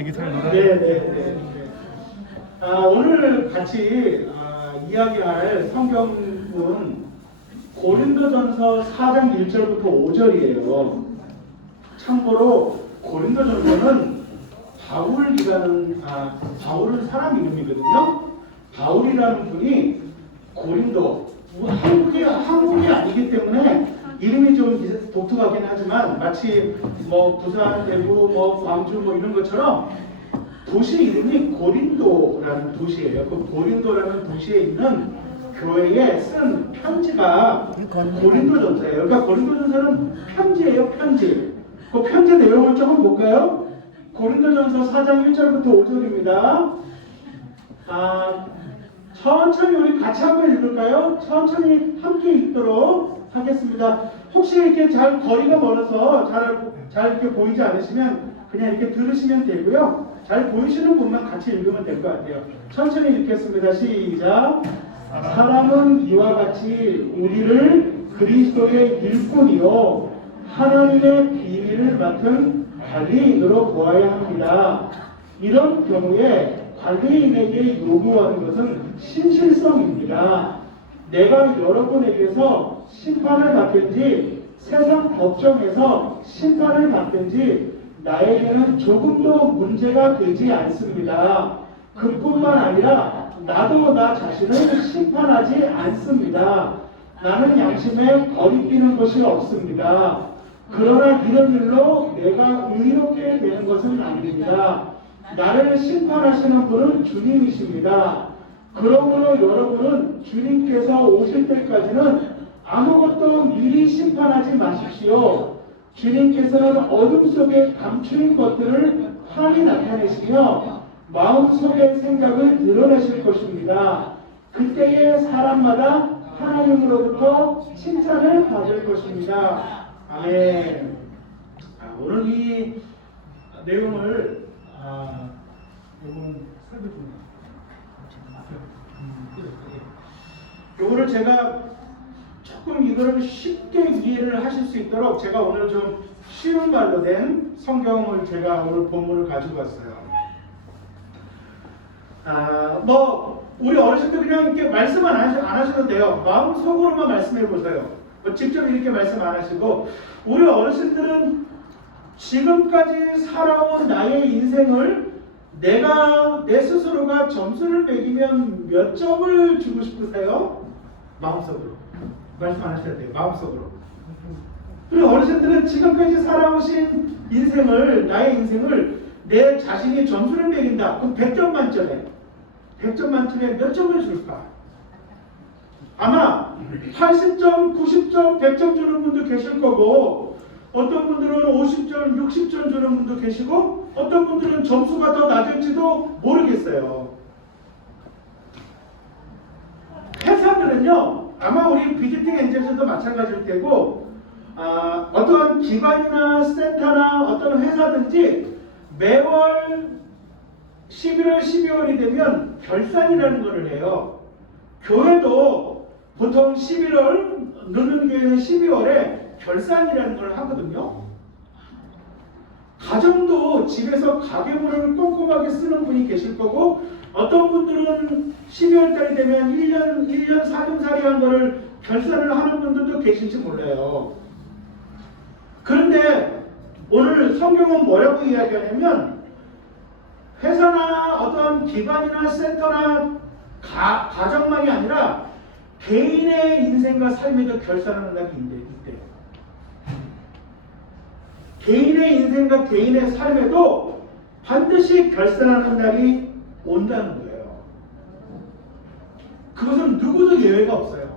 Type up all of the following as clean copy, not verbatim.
되게 잘 놀아요. 네네네. 오늘 같이 이야기할 성경은 고린도전서 4장 1절부터 5절이에요. 참고로 고린도전서는 바울은 사람 이름이거든요. 바울이라는 분이 고린도, 한국이 아니기 때문에 이름이 좀 독특하긴 하지만 마치 뭐 부산, 대구, 뭐 광주 뭐 이런 것처럼 도시 이름이 고린도라는 도시예요. 그 고린도라는 도시에 있는 교회에 쓴 편지가 고린도전서예요. 그러니까 고린도전서는 편지예요, 편지. 그 편지 내용을 조금 볼까요? 고린도전서 4장 1절부터 5절입니다. 천천히 우리 같이 한번 읽을까요? 천천히 함께 읽도록 하겠습니다. 혹시 이렇게 잘 거리가 멀어서 잘 이렇게 보이지 않으시면 그냥 이렇게 들으시면 되고요. 잘 보이시는 분만 같이 읽으면 될 것 같아요. 천천히 읽겠습니다. 시작. 사람은 이와 같이 우리를 그리스도의 일꾼이요 하나님의 비밀을 맡은 관리인으로 보아야 합니다. 이런 경우에 관리인에게 요구하는 것은 신실성입니다. 내가 여러분에게서 심판을 받든지 세상 법정에서 심판을 받든지 나에게는 조금도 문제가 되지 않습니다. 그뿐만 아니라 나도 나 자신을 심판하지 않습니다. 나는 양심에 거리끼는 것이 없습니다. 그러나 이런 일로 내가 의롭게 되는 것은 아닙니다. 나를 심판하시는 분은 주님이십니다. 그러므로 여러분은 주님께서 오실 때까지는 아무것도 미리 심판하지 마십시오. 주님께서는 어둠 속에 감추인 것들을 환히 나타내시며 마음속의 생각을 드러내실 것입니다. 그때에 사람마다 하나님으로부터 칭찬을 받을 것입니다. 아멘. 오늘 이 내용을 요거를 제가 조금 이거를 쉽게 이해를 하실 수 있도록 제가 오늘 좀 쉬운 말로 된 성경을 제가 오늘 본문을 가지고 왔어요. 우리 어르신들 그냥 이렇게 말씀 안 하셔도 돼요. 마음속으로만 말씀해 보세요. 직접 이렇게 말씀 안 하시고, 우리 어르신들은 지금까지 살아온 나의 인생을 내 스스로가 점수를 매기면 몇 점을 주고 싶으세요? 마음속으로. 말씀 안 하셔도 돼요. 마음속으로. 그리고 어르신들은 지금까지 살아오신 인생을, 나의 인생을 내 자신이 점수를 매긴다. 그럼 100점 만점에 몇 점을 줄까? 아마 80점, 90점, 100점 주는 분도 계실 거고, 어떤 분들은 50점, 60점 주는 분도 계시고, 어떤 분들은 점수가 더 낮을지도 모르겠어요. 회사들은요, 아마 우리 비지팅 엔젤스도 마찬가지일 테고, 어떤 기관이나 센터나 어떤 회사든지 매월 11월, 12월이 되면 결산이라는 것을 해요. 교회도 보통 11월, 늦는 교회는 12월에 결산이라는 걸 하거든요. 가정도 집에서 가계부를 꼼꼼하게 쓰는 분이 계실 거고, 어떤 분들은 12월 달이 되면 1년 살림살이 한 거를 결산을 하는 분들도 계실지 몰라요. 그런데 오늘 성경은 뭐라고 이야기하냐면, 회사나 어떤 기관이나 센터나 가정만이 아니라 개인의 인생과 삶에도 결산하는 날이 있대요. 개인의 인생과 개인의 삶에도 반드시 결산하는 날이 온다는 거예요. 그것은 누구도 예외가 없어요.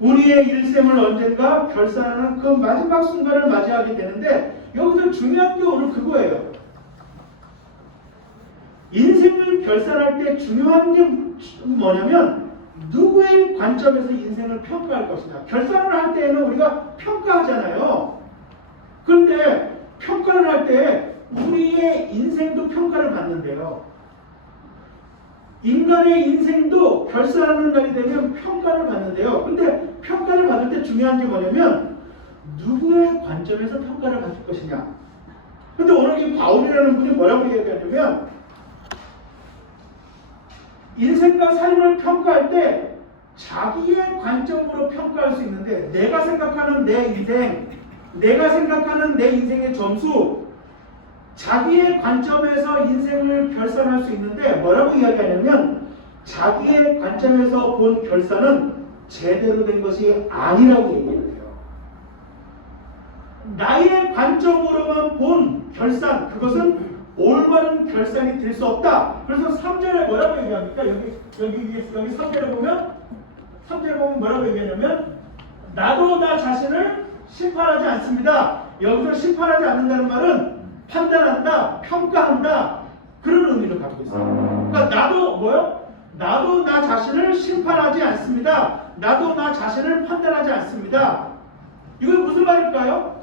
우리의 일생을 언젠가 결산하는 그 마지막 순간을 맞이하게 되는데, 여기서 중요한 게 오늘 그거예요. 인생을 결산할 때 중요한 게 뭐냐면, 누구의 관점에서 인생을 평가할 것이냐. 결산을 할 때에는 우리가 평가하잖아요. 그런데 평가를 할 때 우리의 인생도 평가를 받는데요. 인간의 인생도 결산하는 날이 되면 평가를 받는데요. 근데 평가를 받을 때 중요한 게 뭐냐면, 누구의 관점에서 평가를 받을 것이냐. 근데 오늘 이 바울이라는 분이 뭐라고 얘기하냐면 인생과 삶을 평가할 때 자기의 관점으로 평가할 수 있는데 내가 생각하는 내 인생, 내가 생각하는 내 인생의 점수, 자기의 관점에서 인생을 결산할 수 있는데 뭐라고 이야기하냐면 자기의 관점에서 본 결산은 제대로 된 것이 아니라고 얘기해요. 나의 관점으로만 본 결산, 그것은 올바른 결산이 될 수 없다. 그래서 3절에 뭐라고 얘기합니까? 여기 3절에 보면 뭐라고 얘기하냐면 나도 나 자신을 심판하지 않습니다. 여기서 심판하지 않는다는 말은 판단한다, 평가한다, 그런 의미를 갖고 있어요. 그러니까 나도 나 자신을 심판하지 않습니다. 나도 나 자신을 판단하지 않습니다. 이건 무슨 말일까요?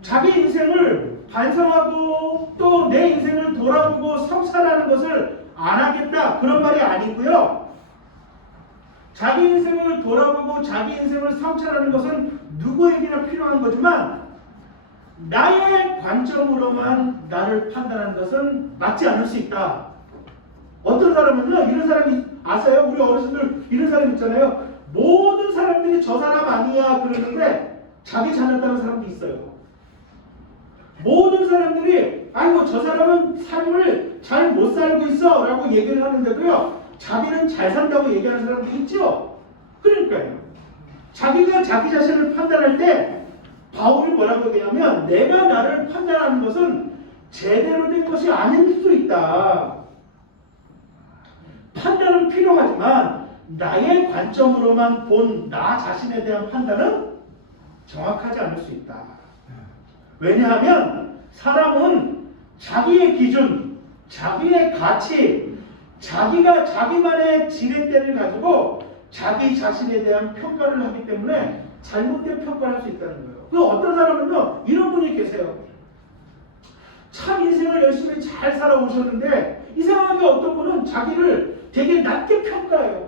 자기 인생을 반성하고 또 내 인생을 돌아보고 성찰하는 것을 안 하겠다, 그런 말이 아니고요. 자기 인생을 돌아보고 자기 인생을 성찰하는 것은 누구에게나 필요한 거지만 나의 관점으로만 나를 판단하는 것은 맞지 않을 수 있다. 어떤 사람은요, 이런 사람이 아세요? 우리 어르신들 이런 사람 있잖아요. 모든 사람들이 저 사람 아니야 그러는데 자기 잘났다는 사람도 있어요. 모든 사람들이 아이고 저 사람은 삶을 잘 못 살고 있어 라고 얘기를 하는데도요, 자기는 잘 산다고 얘기하는 사람도 있죠. 그러니까요, 자기가 자기 자신을 판단할 때 바울이 뭐라고 얘기하면 내가 나를 판단하는 것은 제대로 된 것이 아닐 수 있다. 판단은 필요하지만 나의 관점으로만 본 나 자신에 대한 판단은 정확하지 않을 수 있다. 왜냐하면 사람은 자기의 기준, 자기의 가치, 자기가 자기만의 지렛대를 가지고 자기 자신에 대한 평가를 하기 때문에 잘못된 평가를 할 수 있다는 거예요. 그 어떤 사람은요, 이런 분이 계세요. 참 인생을 열심히 잘 살아오셨는데 이상하게 어떤 분은 자기를 되게 낮게 평가해요.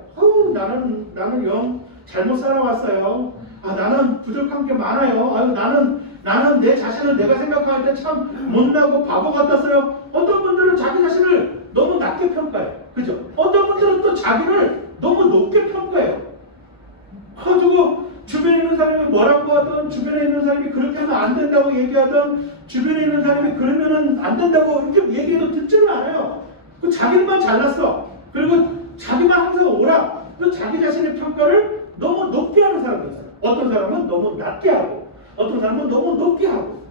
나는 영 잘못 살아왔어요. 나는 부족한 게 많아요. 나는 내 자신을 내가 생각할 때 참 못나고 바보 같았어요. 어떤 분들은 자기 자신을 너무 낮게 평가해요. 그죠? 어떤 분들은 또 자기를 너무 높게 평가해요. 가지고 주변에 있는 사람이 뭐라고 하든, 주변에 있는 사람이 그렇게 하면 안 된다고 얘기하든, 주변에 있는 사람이 그러면은 안 된다고 이렇게 얘기해도 듣지는 않아요. 그 자기만 잘났어. 그리고 자기만 항상 오라. 또 자기 자신의 평가를 너무 높게 하는 사람도 있어요. 어떤 사람은 너무 낮게 하고, 어떤 사람은 너무 높게 하고.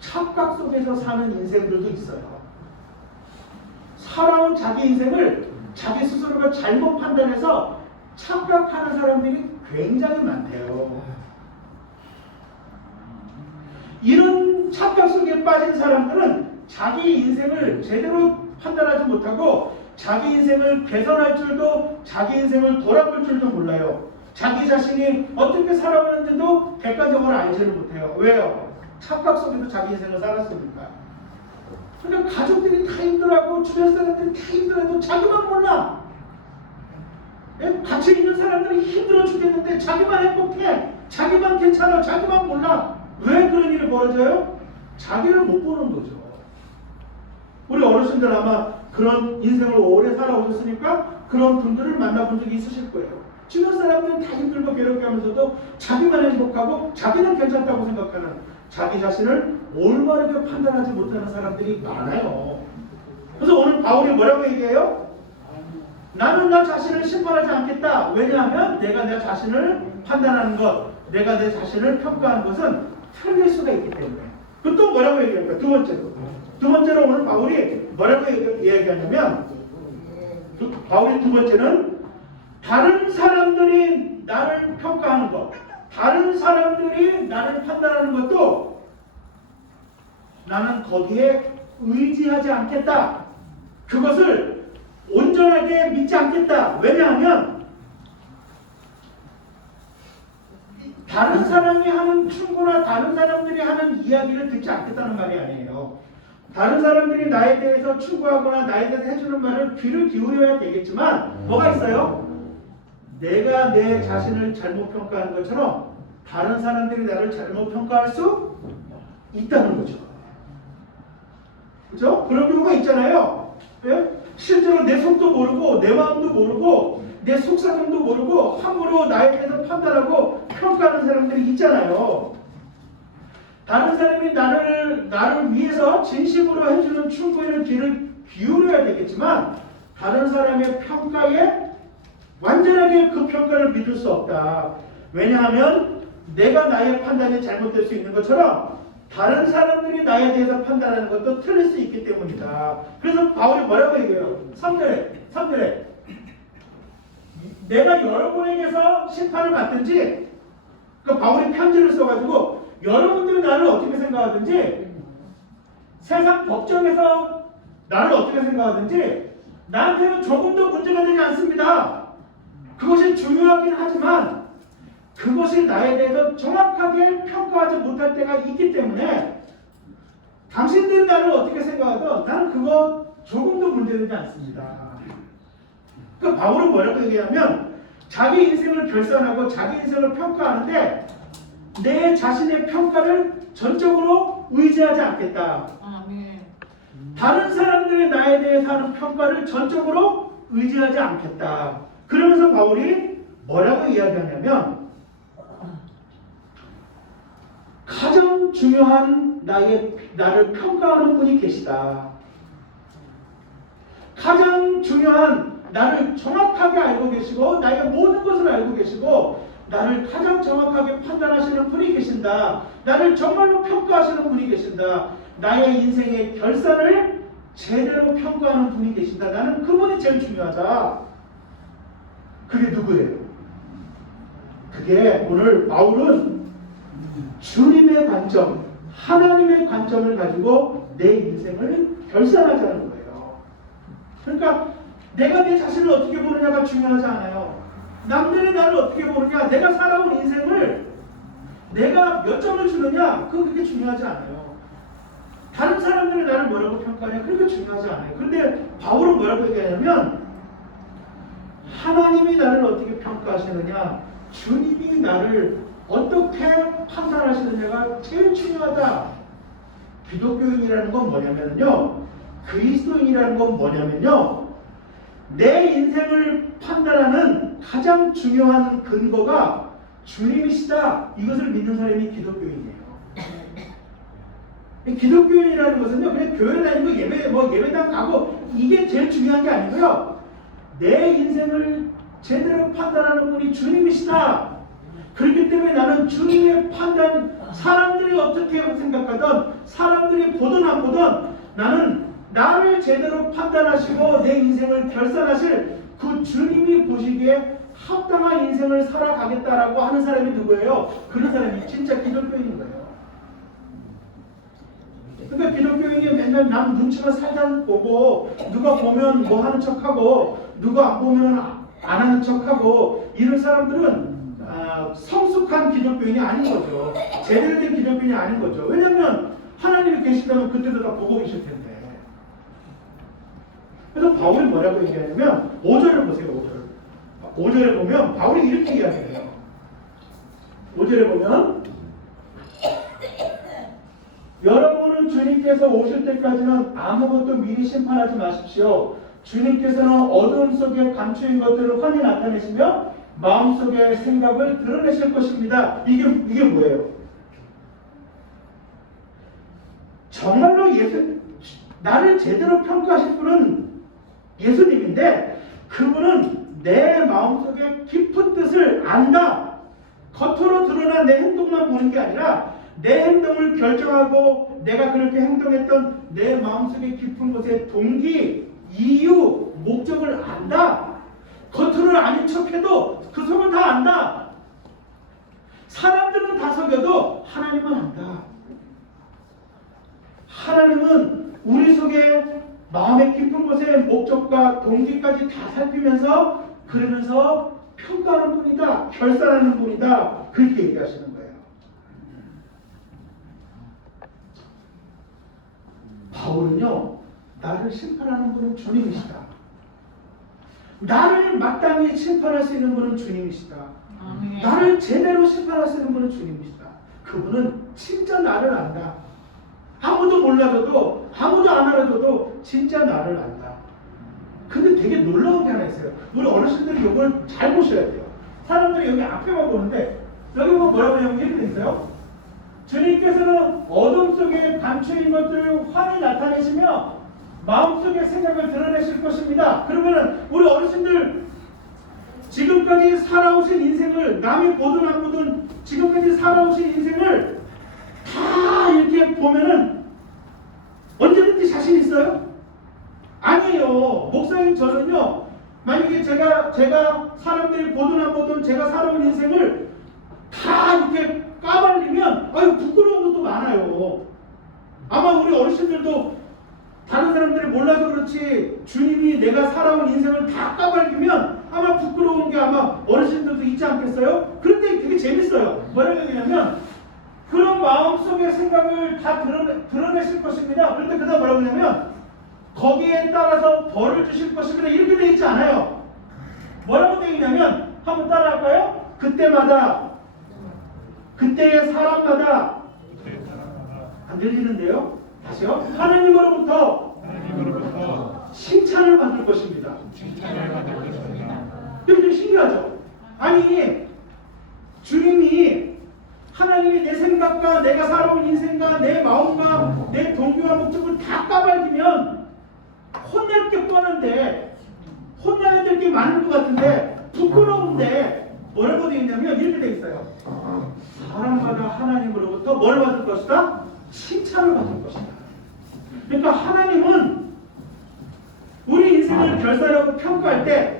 착각 속에서 사는 인생들도 있어요. 살아온 자기 인생을 자기 스스로가 잘못 판단해서 착각하는 사람들이 굉장히 많대요. 이런 착각 속에 빠진 사람들은 자기 인생을 제대로 판단하지 못하고 자기 인생을 개선할 줄도, 자기 인생을 돌아볼 줄도 몰라요. 자기 자신이 어떻게 살아오는지도 객관적으로 알지를 못해요. 왜요? 착각 속에서 자기 인생을 살았으니까. 그러니까 가족들이 다 힘들어하고 주변 사람들이 다 힘들어해도 자기만 몰라. 같이 있는 사람들이 힘들어 죽겠는데 자기만 행복해, 자기만 괜찮아, 자기만 몰라. 왜 그런 일이 벌어져요? 자기를 못 보는 거죠. 우리 어르신들 아마 그런 인생을 오래 살아오셨으니까 그런 분들을 만나본 적이 있으실 거예요. 주변 사람들은 다 힘들고 괴롭게 하면서도 자기만 행복하고 자기는 괜찮다고 생각하는, 자기 자신을 올바르게 판단하지 못하는 사람들이 많아요. 그래서 오늘 바울이 뭐라고 얘기해요? 나는 나 자신을 심판하지 않겠다. 왜냐하면 내가 내 자신을 판단하는 것, 내가 내 자신을 평가하는 것은 틀릴 수가 있기 때문에. 그 또 뭐라고 얘기할까? 두 번째로 오늘 바울이 뭐라고 얘기하냐면, 바울이 두 번째는 다른 사람들이 나를 평가하는 것, 다른 사람들이 나를 판단하는 것도 나는 거기에 의지하지 않겠다. 그것을 온전하게 믿지 않겠다. 왜냐하면 다른 사람이 하는 충고나 다른 사람들이 하는 이야기를 듣지 않겠다는 말이 아니에요. 다른 사람들이 나에 대해서 충고하거나 나에 대해서 해주는 말을 귀를 기울여야 되겠지만 뭐가 있어요? 내가 내 자신을 잘못 평가하는 것처럼 다른 사람들이 나를 잘못 평가할 수 있다는 거죠. 그죠? 그런 경우가 있잖아요. 예? 실제로 내 속도 모르고 내 마음도 모르고 내 속사정도 모르고 함부로 나에 대해서 판단하고 평가하는 사람들이 있잖아요. 다른 사람이 나를 위해서 진심으로 해주는 충고에는 귀를 기울여야 되겠지만 다른 사람의 평가에 완전하게 그 평가를 믿을 수 없다. 왜냐하면 내가 나의 판단이 잘못될 수 있는 것처럼 다른 사람들이 나에 대해서 판단하는 것도 틀릴 수 있기 때문이다. 그래서 바울이 뭐라고 얘기해요? 3절에 내가 여러분에게서 심판을 받든지 그 바울이 편지를 써가지고 여러분들이 나를 어떻게 생각하든지 세상 법정에서 나를 어떻게 생각하든지 나한테는 조금도 문제가 되지 않습니다. 그것이 중요하긴 하지만 그것이 나에 대해서 정확하게 평가하지 못할 때가 있기 때문에 당신들이 나를 어떻게 생각하든 나는 그거 조금도 문제되지 않습니다. 그 바울은 뭐라고 얘기하면 자기 인생을 결산하고 자기 인생을 평가하는데 내 자신의 평가를 전적으로 의지하지 않겠다. 다른 사람들이 나에 대해서 하는 평가를 전적으로 의지하지 않겠다. 그러면서 바울이 뭐라고 이야기하냐면 가장 중요한 나를 평가하는 분이 계시다. 가장 중요한 나를 정확하게 알고 계시고 나의 모든 것을 알고 계시고 나를 가장 정확하게 판단하시는 분이 계신다. 나를 정말로 평가하시는 분이 계신다. 나의 인생의 결산을 제대로 평가하는 분이 계신다. 나는 그분이 제일 중요하다. 그게 누구예요? 그게 오늘 바울은 주님의 관점, 하나님의 관점을 가지고 내 인생을 결산하자는 거예요. 그러니까 내가 내 자신을 어떻게 보느냐가 중요하지 않아요. 남들이 나를 어떻게 보느냐, 내가 살아온 인생을 내가 몇 점을 주느냐, 그게 중요하지 않아요. 다른 사람들이 나를 뭐라고 평가하냐, 그게 중요하지 않아요. 그런데 바울은 뭐라고 얘기하냐면 하나님이 나를 어떻게 평가하시느냐, 주님이 나를 어떻게 판단하시느냐가 제일 중요하다. 기독교인이라는 건 뭐냐면요, 그리스도인이라는 건 뭐냐면요, 내 인생을 판단하는 가장 중요한 근거가 주님이시다. 이것을 믿는 사람이 기독교인이에요. 기독교인이라는 것은요, 그냥 교회 다니고 예배당 가고 이게 제일 중요한 게 아니고요, 내 인생을 제대로 판단하는 분이 주님이시다. 그렇기 때문에 나는 주님의 판단, 사람들이 어떻게 생각하든 사람들이 보든 안 보든 나는 나를 제대로 판단하시고 내 인생을 결산하실 그 주님이 보시기에 합당한 인생을 살아가겠다라고 하는 사람이 누구예요? 그런 사람이 진짜 기독교인인 거예요. 그러니까 기독교인이 맨날 남 눈치만 살살 보고 누가 보면 뭐 하는 척하고 누가 안 보면 안 하는 척하고 이런 사람들은 성숙한 기독교인이 아닌 거죠. 제대로 된 기독교인이 아닌 거죠. 왜냐하면 하나님이 계시다면 그때도 다 보고 계실 텐데. 그래서 바울이 뭐라고 얘기하냐면 5절을 보세요. 5절에 보면 바울이 이렇게 이야기해요. 5절에 보면 여러분은 주님께서 오실 때까지는 아무것도 미리 심판하지 마십시오. 주님께서는 어두움 속에 감추인 것들을 환히 나타내시며 마음속의 생각을 드러내실 것입니다. 이게 뭐예요? 정말로 나를 제대로 평가하실 분은 예수님인데 그분은 내 마음속의 깊은 뜻을 안다. 겉으로 드러난 내 행동만 보는 게 아니라 내 행동을 결정하고 내가 그렇게 행동했던 내 마음속의 깊은 곳의 동기, 이유, 목적을 안다. 겉으로는 아닌 척해도 그 속은 다 안다. 사람들은 다 속여도 하나님은 안다. 하나님은 우리 속에 마음의 깊은 곳의 목적과 동기까지 다 살피면서 그러면서 평가하는 분이다. 결산하는 분이다. 그렇게 얘기하시는 거예요. 바울은요, 나를 심판하는 분은 주님이시다. 나를 마땅히 심판할 수 있는 분은 주님이시다. 나를 제대로 심판하시는 분은 주님이시다. 그분은 진짜 나를 안다. 아무도 몰라줘도 아무도 안 알아줘도 진짜 나를 안다. 근데 되게 놀라운 게 하나 있어요. 우리 어르신들이 이걸 잘 보셔야 돼요. 사람들이 여기 앞에만 보는데 여기 보면 뭐라고 하냐면 이렇게 돼 있어요. 주님께서는 어둠 속에 감추인 것들을 환히 나타내시며 마음속의 생각을 드러내실 것입니다. 그러면은 우리 어르신들 지금까지 살아오신 인생을, 남이 보든 안 보든 지금까지 살아오신 인생을 다 이렇게 보면은 언제든지 자신 있어요? 아니에요. 목사님 저는요, 만약에 제가 사람들이 보든 안 보든 제가 살아온 인생을 다 이렇게 까발리면 부끄러운 것도 많아요. 아마 우리 어르신들도 다른 사람들이 몰라서 그렇지 주님이 내가 살아온 인생을 다 까발리면 아마 부끄러운 게 아마 어르신들도 있지 않겠어요? 그런데 되게 재밌어요. 뭐라고 얘기하냐면 그런 마음속의 생각을 다 드러내실 것입니다. 그런데 그다음 뭐라고 하냐면 거기에 따라서 벌을 주실 것입니다. 이렇게 되어 있지 않아요. 뭐라고 되어 있냐면 한번 따라할까요? 그때의 사람마다 안 들리는데요? 다시요. 하나님으로부터 칭찬을 받을 것입니다. 이게 좀 신기하죠? 아니 주님이 하나님이 내 생각과 내가 살아온 인생과 내 마음과 내 동기와 목적을 다 까발리면 혼낼 게 뻔한데 혼내야 될 게 많을 것 같은데 부끄러운데 뭐라고 되어 있냐면 이렇게 되어 있어요. 사람마다 하나님으로부터 뭘 받을 것이다? 칭찬을 받을 것이다. 그러니까 하나님은 우리 인생을 결산하고 평가할 때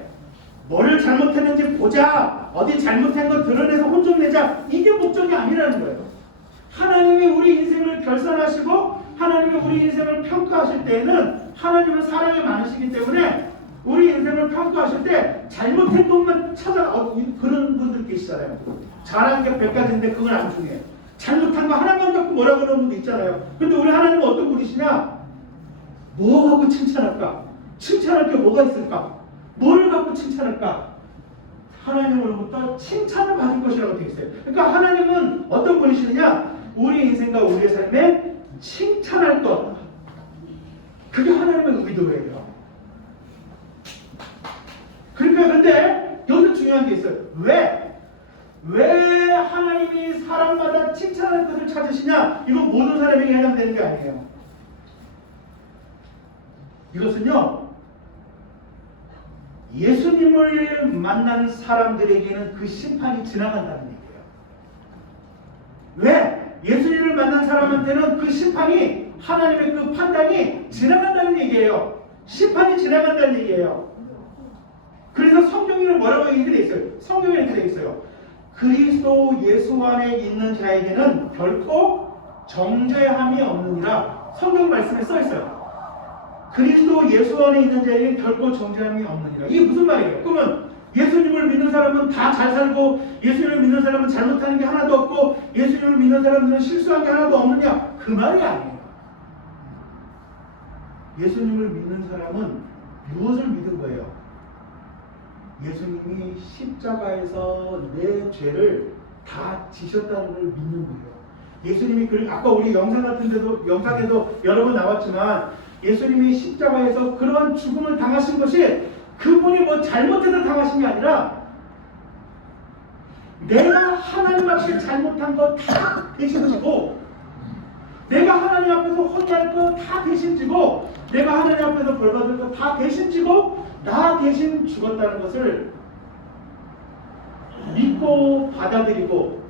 뭘 잘못했는지 보자, 어디 잘못한 거 드러내서 혼 좀 내자, 이게 목적이 아니라는 거예요. 하나님이 우리 인생을 결산하시고 하나님이 우리 인생을 평가하실 때에는 하나님은 사랑이 많으시기 때문에 우리 인생을 평가하실 때 잘못한 것만 그런 분들 계시잖아요. 잘한 게 100가지인데 그건 안 중요해요. 잘못한 거 하나만 갖고 뭐라 그러는 분도 있잖아요. 근데 우리 하나님은 어떤 분이시냐? 뭐 하고 칭찬할까? 칭찬할 게 뭐가 있을까? 뭘 갖고 칭찬할까? 하나님으로부터 칭찬을 받을 것이라고 되어 있어요. 그러니까 하나님은 어떤 분이시느냐? 우리 인생과 우리의 삶에 칭찬할 것. 그게 하나님의 의도예요. 그러니까 근데 여기서 중요한 게 있어요. 왜 하나님이 사람마다 칭찬할 것을 찾으시냐? 이건 모든 사람에게 해당되는 게 아니에요. 이것은요, 예수님을 만난 사람들에게는 그 심판이 지나간다는 얘기예요. 왜? 예수님을 만난 사람한테는 그 심판이, 하나님의 그 판단이 지나간다는 얘기예요. 심판이 지나간다는 얘기예요. 그래서 성경에는 뭐라고 얘기되어 있어요? 성경에 이렇게 되어 있어요. 그리스도 예수 안에 있는 자에게는 결코 정죄함이 없느니라. 성경 말씀에 써 있어요. 그리스도 예수 안에 있는 자에게 결코 정죄함이 없느니라. 이게 무슨 말이에요? 그러면 예수님을 믿는 사람은 다 잘 살고 예수님을 믿는 사람은 잘못하는 게 하나도 없고 예수님을 믿는 사람들은 실수한 게 하나도 없느냐? 그 말이 아니에요. 예수님을 믿는 사람은 무엇을 믿은 거예요? 예수님이 십자가에서 내 죄를 다 지셨다는 걸 믿는 거예요. 예수님이 아까 우리 영상에도 여러 번 나왔지만 예수님이 십자가에서 그러한 죽음을 당하신 것이 그분이 뭐 잘못해서 당하신 게 아니라 내가 하나님 앞에 잘못한 거 다 대신 지고 내가 하나님 앞에서 혼날 거 다 대신 지고 내가 하나님 앞에서 벌 받을 거 다 대신 지고 나 대신 죽었다는 것을 믿고 받아들이고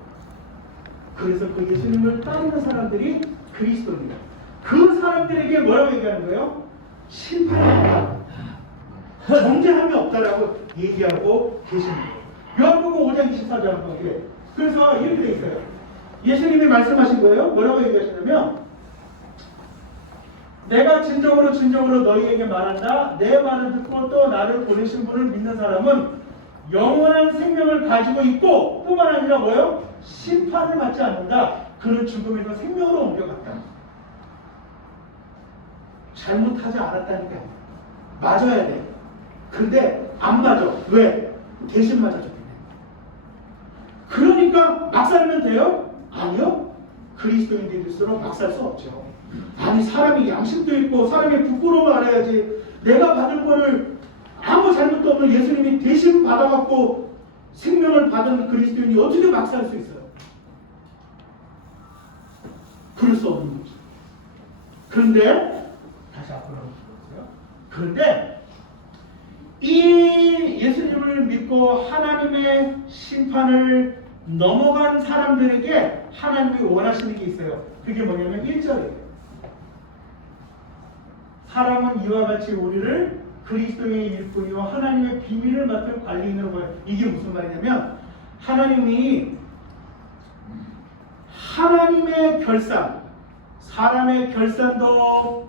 그래서 그 예수님을 따르는 사람들이 그리스도입니다. 그 사람들에게 뭐라고 얘기하는 거예요? 심판이 없다. 정죄함이 없다라고 얘기하고 계시는 거예요. 요한복음 5장 24절. 그래서 이렇게 돼 있어요. 예수님이 말씀하신 거예요. 뭐라고 얘기하시냐면 내가 진정으로 너희에게 말한다. 내 말을 듣고 또 나를 보내신 분을 믿는 사람은 영원한 생명을 가지고 있고 뿐만 아니라 뭐예요? 심판을 받지 않는다. 그는 죽음에서 생명으로 옮겨갔다. 잘못하지 않았다는 게 아니에요. 맞아야 돼. 근데 안 맞아. 왜? 대신 맞아줬기 때문에. 그러니까 막 살면 돼요? 아니요. 그리스도인들일수록 막 살 수 없죠. 아니 사람이 양심도 있고 사람이 부끄러움을 알아야지. 내가 받을 거를 아무 잘못도 없는 예수님이 대신 받아갖고 생명을 받은 그리스도인이 어떻게 막 살 수 있어요? 그럴 수 없는 거죠. 그런데 다시 앞으로 보세요. 그런데 이 예수님을 믿고 하나님의 심판을 넘어간 사람들에게 하나님이 원하시는 게 있어요. 그게 뭐냐면 1절이에요. 사람은 이와 같이 우리를 그리스도의 일꾼이요 하나님의 비밀을 맡을 관리인으로 보여요. 이게 무슨 말이냐면 하나님이 하나님의 결산, 사람의 결산도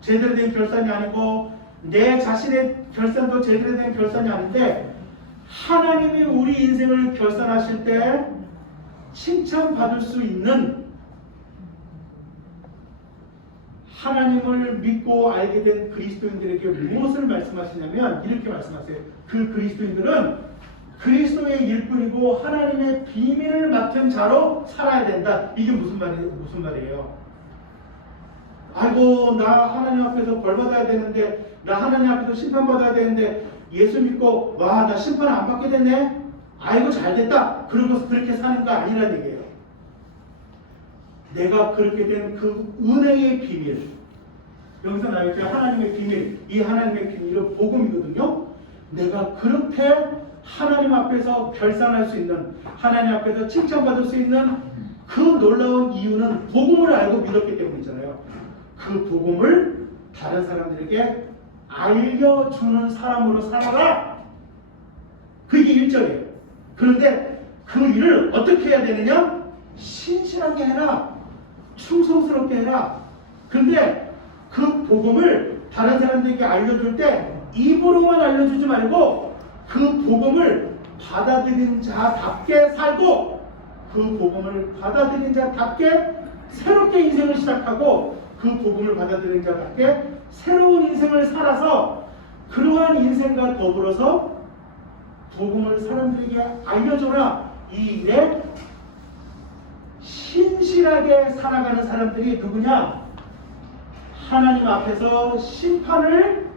제대로 된 결산이 아니고 내 자신의 결산도 제대로 된 결산이 아닌데 하나님이 우리 인생을 결산하실 때 칭찬받을 수 있는 하나님을 믿고 알게 된 그리스도인들에게 무엇을 말씀하시냐면 이렇게 말씀하세요. 그 그리스도인들은 그리스도의 일꾼이고 하나님의 비밀을 맡은 자로 살아야 된다. 이게 무슨 말이에요? 아이고 나 하나님 앞에서 벌 받아야 되는데 나 하나님 앞에서 심판 받아야 되는데 예수 믿고 와 나 심판 안 받게 됐네. 아이고 잘 됐다. 그러고서 그렇게 사는 거 아니란 얘기예요. 내가 그렇게 된 그 은혜의 비밀, 여기서 나오죠. 하나님의 비밀. 이 하나님의 비밀은 복음이거든요. 내가 그렇게 하나님 앞에서 결산할 수 있는, 하나님 앞에서 칭찬받을 수 있는 그 놀라운 이유는 복음을 알고 믿었기 때문이잖아요. 그 복음을 다른 사람들에게 알려주는 사람으로 살아라. 그게 1절이에요. 그런데 그 일을 어떻게 해야 되느냐? 신실하게 해라. 충성스럽게 해라. 근데 그 복음을 다른 사람들에게 알려줄 때 입으로만 알려주지 말고 그 복음을 받아들인 자답게 살고 그 복음을 받아들인 자답게 새롭게 인생을 시작하고 그 복음을 받아들인 자답게 새로운 인생을 살아서 그러한 인생과 더불어서 복음을 사람들에게 알려줘라. 이 일에 신실하게 살아가는 사람들이 누구냐? 하나님 앞에서 심판을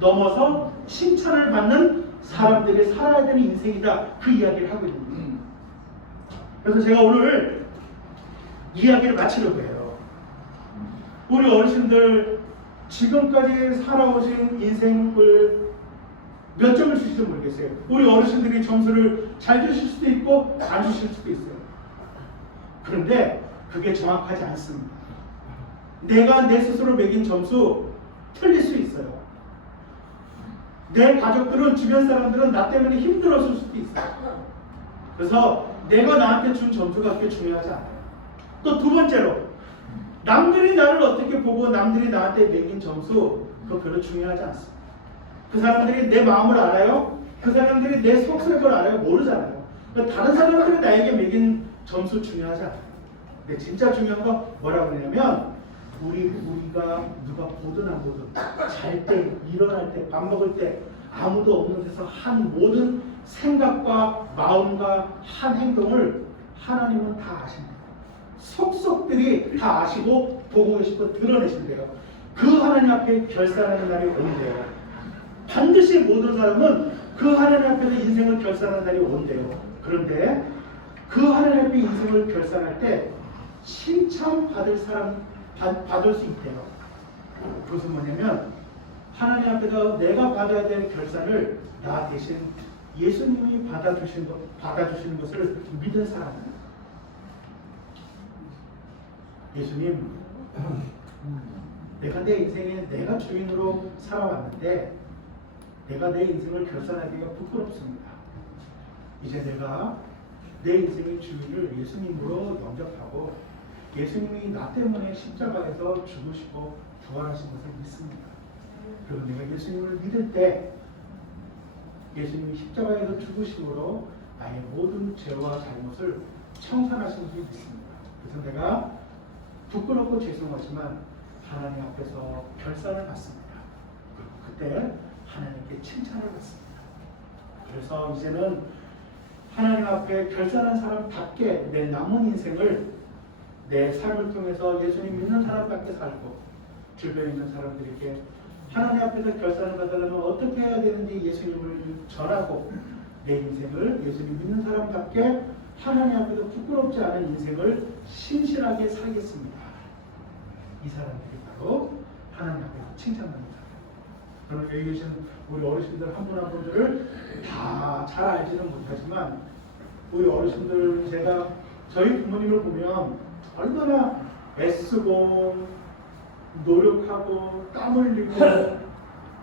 넘어서 칭찬을 받는 사람들이 살아야 되는 인생이다. 그 이야기를 하고 있는 거예요. 그래서 제가 오늘 이야기를 마치려고 해요. 우리 어르신들 지금까지 살아오신 인생을 몇 점을 주실지 모르겠어요. 우리 어르신들이 점수를 잘 주실 수도 있고 안 주실 수도 있어요. 그런데 그게 정확하지 않습니다. 내가 내 스스로 매긴 점수 틀릴 수 있어요. 내 가족들은, 주변 사람들은 나 때문에 힘들었을 수도 있어요. 그래서 내가 나한테 준 점수가 그렇게 중요하지 않아요. 또 두 번째로 남들이 나를 어떻게 보고 남들이 나한테 매긴 점수 그거 별로 중요하지 않습니다. 그 사람들이 내 마음을 알아요? 그 사람들이 내 속셈을 알아요? 모르잖아요. 그러니까 다른 사람들이 나에게 매긴 점수 중요하지 않아요. 근데 진짜 중요한 건 뭐라고 그러냐면 우리가 누가 보든 안 보든 잘 때, 일어날 때, 밥 먹을 때 아무도 없는 데서 한 모든 생각과 마음과 한 행동을 하나님은 다 아십니다. 속속들이 다 아시고 보고 계시고 드러내신대요. 그 하나님 앞에 결산하는 날이 온대요. 반드시 모든 사람은 그 하나님 앞에서 인생을 결산하는 날이 온대요. 그런데 그 하나님 앞에 인생을 결산할 때 칭찬받을 사람 받을 수 있대요. 그것은 뭐냐면 하나님 앞에서 내가 받아야 될 결산을 나 대신 예수님이 받아주시는 것을 믿은 사람은 예수님, 내가 내 인생에 내가 주인으로 살아왔는데 내가 내 인생을 결산하기가 부끄럽습니다. 이제 내가 내 인생의 주인을 예수님으로 영접하고 예수님이 나 때문에 십자가에서 죽으시고 부활하신 것을 믿습니다. 그리고 내가 예수님을 믿을 때 예수님이 십자가에서 죽으심으로 나의 모든 죄와 잘못을 청산하신 것을 믿습니다. 그래서 내가 부끄럽고 죄송하지만 하나님 앞에서 결산을 받습니다. 그리고 그때 하나님께 칭찬을 받습니다. 그래서 이제는 하나님 앞에 결산한 사람답게 내 남은 인생을 내 삶을 통해서 예수님 믿는 사람답게 살고 주변에 있는 사람들에게 하나님 앞에서 결산을 받으려면 어떻게 해야 되는지 예수님을 전하고 내 인생을 예수님 믿는 사람답게 하나님 앞에서 부끄럽지 않은 인생을 신실하게 살겠습니다. 이 사람들이 바로 하나님 앞에서 칭찬받는 사람. 저는 여기 계신 우리 어르신들 한 분 한 분들을 다 잘 알지는 못하지만 우리 어르신들 제가 저희 부모님을 보면 얼마나 애쓰고 노력하고 땀 흘리고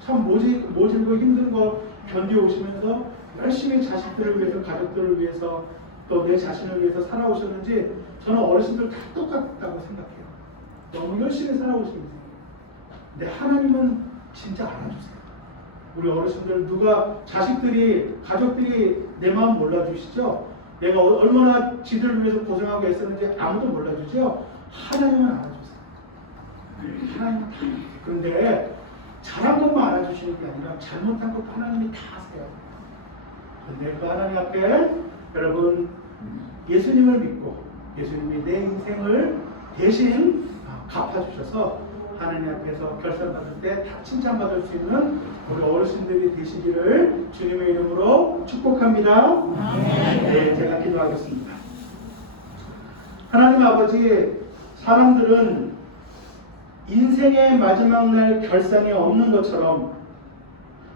참 모질고 힘든 거 견뎌오시면서 열심히 자식들을 위해서 가족들을 위해서 또 내 자신을 위해서 살아오셨는지 저는 어르신들 다 똑같다고 생각해요. 너무 열심히 살아오신 인생. 근데 하나님은 진짜 알아주세요. 우리 어르신들 누가 자식들이 가족들이 내 마음 몰라주시죠? 내가 얼마나 지들을 위해서 고생하고 애쓰는지 아무도 몰라주죠? 하나님은 알아주세요. 하나님은 다. 그런데 잘한 것만 알아주시는 게 아니라 잘못한 것도 하나님이 다 아세요. 그런데 그 하나님 앞에 여러분 예수님을 믿고 예수님이 내 인생을 대신 갚아주셔서 하나님 앞에서 결산받을 때 다 칭찬받을 수 있는 우리 어르신들이 되시기를 주님의 이름으로 축복합니다. 네, 제가 기도하겠습니다. 하나님 아버지, 사람들은 인생의 마지막 날 결산이 없는 것처럼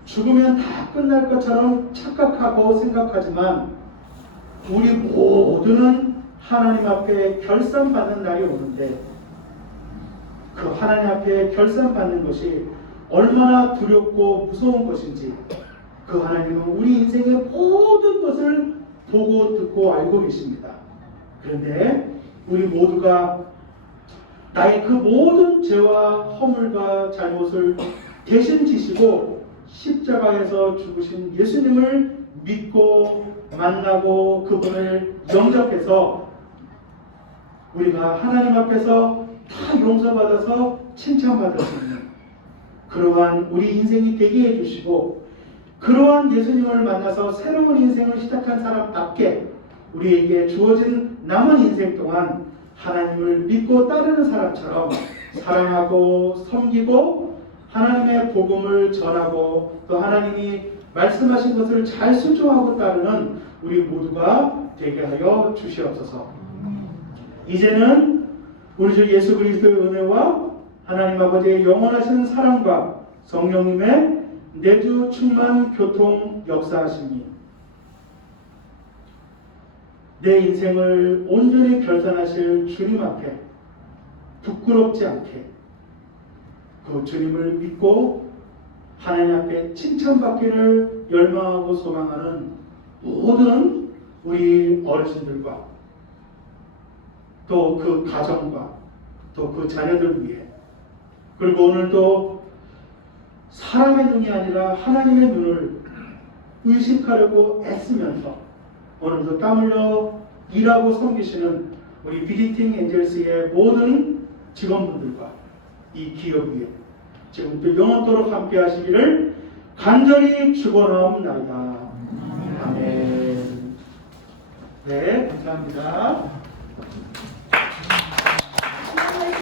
죽으면 다 끝날 것처럼 착각하고 생각하지만 우리 모두는 하나님 앞에 결산받는 날이 오는데 그 하나님 앞에 결산받는 것이 얼마나 두렵고 무서운 것인지 그 하나님은 우리 인생의 모든 것을 보고 듣고 알고 계십니다. 그런데 우리 모두가 나의 그 모든 죄와 허물과 잘못을 대신 지시고 십자가에서 죽으신 예수님을 믿고 만나고 그분을 영접해서 우리가 하나님 앞에서 다 용서받아서 칭찬받을 수 있는 그러한 우리 인생이 되게 해주시고 그러한 예수님을 만나서 새로운 인생을 시작한 사람답게 우리에게 주어진 남은 인생 동안 하나님을 믿고 따르는 사람처럼 사랑하고 섬기고 하나님의 복음을 전하고 또 하나님이 말씀하신 것을 잘 순종하고 따르는 우리 모두가 되게 하여 주시옵소서. 이제는 우리 주 예수 그리스도의 은혜와 하나님 아버지의 영원하신 사랑과 성령님의 내주 충만 교통 역사하심이 내 인생을 온전히 결산하실 주님 앞에 부끄럽지 않게 그 주님을 믿고 하나님 앞에 칭찬받기를 열망하고 소망하는 모든 우리 어르신들과 또 그 가정과 또 그 자녀들 위해 그리고 오늘도 사람의 눈이 아니라 하나님의 눈을 의식하려고 애쓰면서 오늘도 땀 흘려 일하고 섬기시는 우리 비디팅 엔젤스의 모든 직원분들과 이 기업 위에 지금부터 영원토록 함께 하시기를 간절히 축원하옵나이다. 아멘. 네, 감사합니다.